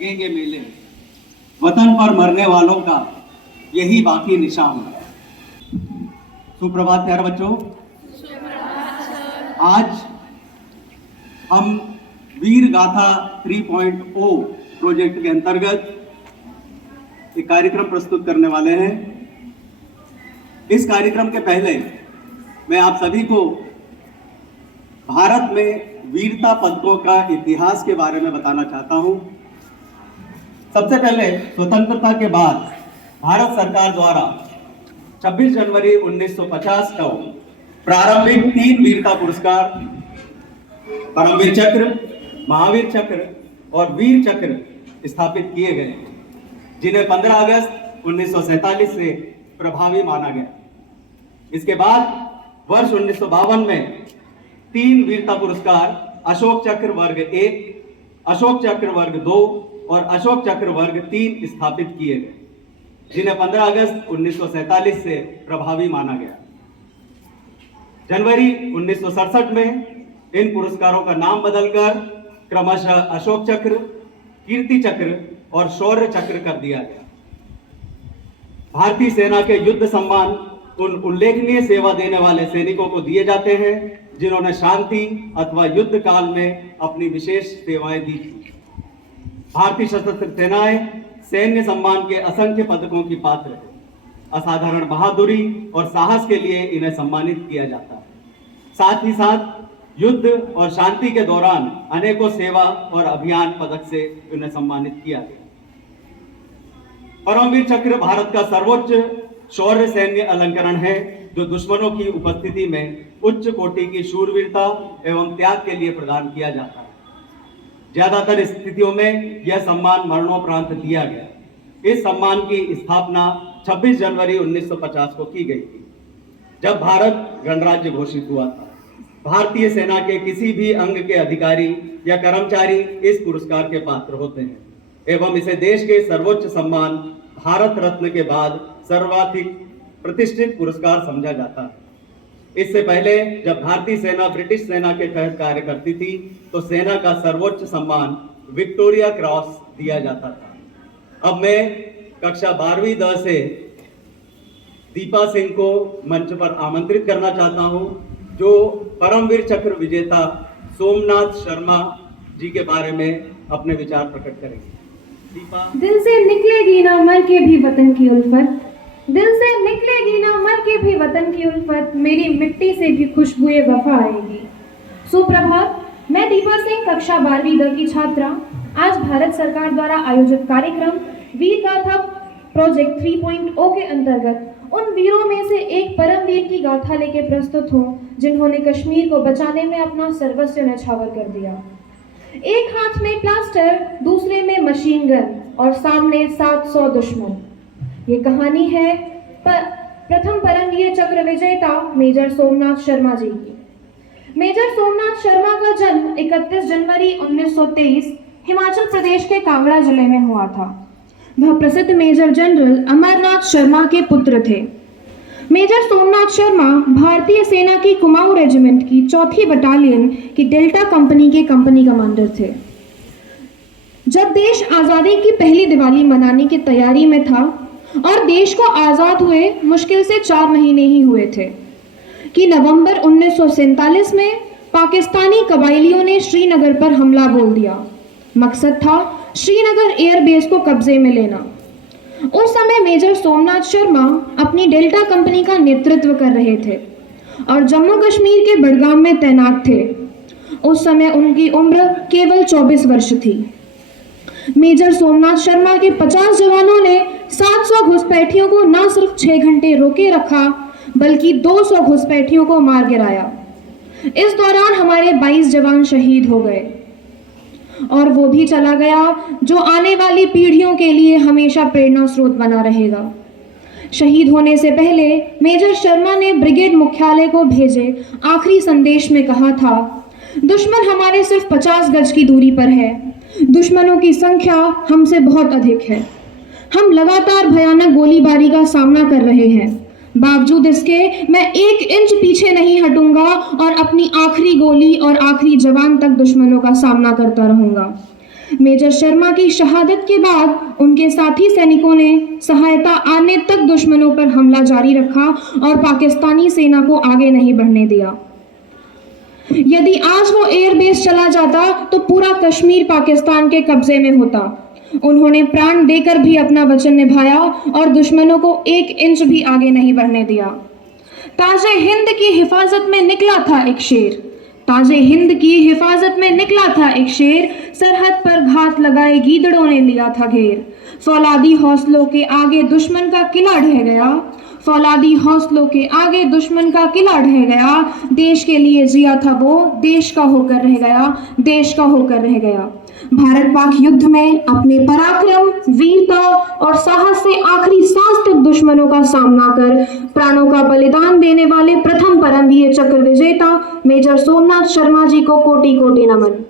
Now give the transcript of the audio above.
लगेंगे मेले, वतन पर मरने वालों का यही बाकी निशान है। सुप्रभात प्यारे बच्चों, आज हम वीर गाथा 3.0 प्रोजेक्ट के अंतर्गत एक कार्यक्रम प्रस्तुत करने वाले हैं। इस कार्यक्रम के पहले मैं आप सभी को भारत में वीरता पदकों का इतिहास के बारे में बताना चाहता हूं। सबसे पहले स्वतंत्रता के बाद भारत सरकार द्वारा 26 जनवरी 1950 को प्रारंभिक 3 वीरता पुरस्कार परमवीर चक्र, महावीर चक्र और वीर चक्र स्थापित किए गए, जिन्हें 15 अगस्त 1947 से प्रभावी माना गया। इसके बाद वर्ष 1952 में 3 वीरता पुरस्कार अशोक चक्र वर्ग 1, अशोक चक्र वर्ग 2 और अशोक चक्र वर्ग 3 स्थापित किए गए, जिन्हें 15 अगस्त 1947 से प्रभावी माना गया। जनवरी 1967 में इन पुरस्कारों का नाम बदलकर क्रमशः अशोक चक्र, कीर्ति चक्र और शौर्य चक्र कर दिया गया। भारतीय सेना के युद्ध सम्मान उन उल्लेखनीय सेवा देने वाले सैनिकों को दिए जाते हैं जिन्होंने शांति अथवा युद्ध काल में अपनी विशेष सेवाएं दी थी। भारतीय सशस्त्र सेनाएं सैन्य सम्मान के असंख्य पदकों की पात्र है। असाधारण बहादुरी और साहस के लिए इन्हें सम्मानित किया जाता है। साथ ही साथ युद्ध और शांति के दौरान अनेकों सेवा और अभियान पदक से इन्हें सम्मानित किया गया। परमवीर चक्र भारत का सर्वोच्च शौर्य सैन्य अलंकरण है, जो दुश्मनों की उपस्थिति में उच्च कोटि की शूरवीरता एवं त्याग के लिए प्रदान किया जाता है। ज्यादातर स्थितियों में यह सम्मान मरणोपरांत दिया गया। इस सम्मान की स्थापना 26 जनवरी 1950 को की गई थी, जब भारत गणराज्य घोषित हुआ था। भारतीय सेना के किसी भी अंग के अधिकारी या कर्मचारी इस पुरस्कार के पात्र होते हैं एवं इसे देश के सर्वोच्च सम्मान भारत रत्न के बाद सर्वाधिक प्रतिष्ठित पुरस्कार समझा जाता है। इससे पहले जब भारतीय सेना ब्रिटिश सेना के तहत कार्य करती थी तो सेना का सर्वोच्च सम्मान विक्टोरिया क्रॉस दिया जाता था। अब मैं कक्षा 12वीं द से दीपा सिंह को मंच पर आमंत्रित करना चाहता हूं, जो परमवीर चक्र विजेता सोमनाथ शर्मा जी के बारे में अपने विचार प्रकट करेंगे। दीपा। दिल से निकलेगी ना मर के भी वतन की उल्फत, दिल से निकलेगी ना मर के भी वतन की उल्फत, मेरी मिट्टी से भी खुशबुए वफा आएगी। सुप्रभात, मैं दीपा सिंह कक्षा 12वीं द की छात्रा आज भारत सरकार द्वारा आयोजित कार्यक्रम वीर गाथा प्रोजेक्ट 3.0 के अंतर्गत उन वीरों में से एक परमवीर की गाथा लेके प्रस्तुत हूँ, जिन्होंने कश्मीर को बचाने में अपना सर्वस्व न्यौछावर कर दिया। एक हाथ में प्लास्टर, दूसरे में मशीन गन और सामने 700 दुश्मन। ये कहानी है प्रथम परमवीर चक्र विजेता मेजर सोमनाथ शर्मा जी की। मेजर सोमनाथ शर्मा का जन्म 31 जनवरी 1923 हिमाचल प्रदेश के कांगड़ा जिले में हुआ था। वह प्रसिद्ध मेजर जनरल अमरनाथ शर्मा के पुत्र थे। मेजर सोमनाथ शर्मा भारतीय सेना की कुमाऊं रेजिमेंट की 4थी बटालियन की डेल्टा कंपनी के कंपनी कमांडर थे। जब देश आज़ादी की पहली दिवाली मनाने की तैयारी में था और देश को आज़ाद हुए मुश्किल से 4 महीने ही हुए थे कि नवंबर 1947 में पाकिस्तानी कबायलियों ने श्रीनगर पर हमला बोल दिया। मकसद था श्रीनगर एयरबेस को कब्जे में लेना। उस समय मेजर सोमनाथ शर्मा अपनी डेल्टा कंपनी का नेतृत्व कर रहे थे और जम्मू कश्मीर के बडगाम में तैनात थे। उस समय उनकी उम्र केवल 24 वर्ष थी। मेजर सोमनाथ शर्मा के 50 जवानों ने 700 घुसपैठियों को न सिर्फ 6 घंटे रोके रखा, बल्कि 200 घुसपैठियों को मार गिराया। इस दौरान हमारे 22 जवान शहीद हो गए और वो भी चला गया जो आने वाली पीढ़ियों के लिए हमेशा प्रेरणा स्रोत बना रहेगा। शहीद होने से पहले मेजर शर्मा ने ब्रिगेड मुख्यालय को भेजे आखिरी संदेश में कहा था, दुश्मन हमारे सिर्फ 50 गज की दूरी पर है, दुश्मनों की संख्या हमसे बहुत अधिक है। हम लगातार भयानक गोलीबारी का सामना कर रहे हैं, बावजूद इसके मैं 1 इंच पीछे नहीं हटूंगा और अपनी आखिरी गोली और आखिरी जवान तक दुश्मनों का सामना करता रहूंगा। मेजर शर्मा की शहादत के बाद उनके साथी सैनिकों ने सहायता आने तक दुश्मनों पर हमला जारी रखा और पाकिस्तानी सेना को आगे नहीं बढ़ने दिया। यदि आज वो एयरबेस चला जाता तो पूरा कश्मीर पाकिस्तान के कब्जे में होता। उन्होंने प्राण देकर भी अपना वचन निभाया और दुश्मनों को 1 इंच भी आगे नहीं बढ़ने दिया। ताजे हिंद की हिफाजत में निकला था एक शेर, ताजे हिंद की हिफाजत में निकला था एक शेर, सरहद पर घात लगाए गीदड़ों ने लिया था घेर। फौलादी हौसलों के आगे दुश्मन का किला ढह गया, फौलादी हौसलों के आगे दुश्मन का किला ढह गया। देश के लिए जिया था वो, देश का होकर रह गया, देश का होकर रह गया। भारत पाक युद्ध में अपने पराक्रम, वीरता और साहस से आखिरी सांस तक दुश्मनों का सामना कर प्राणों का बलिदान देने वाले प्रथम परमवीर चक्र विजेता मेजर सोमनाथ शर्मा जी को कोटि कोटि नमन।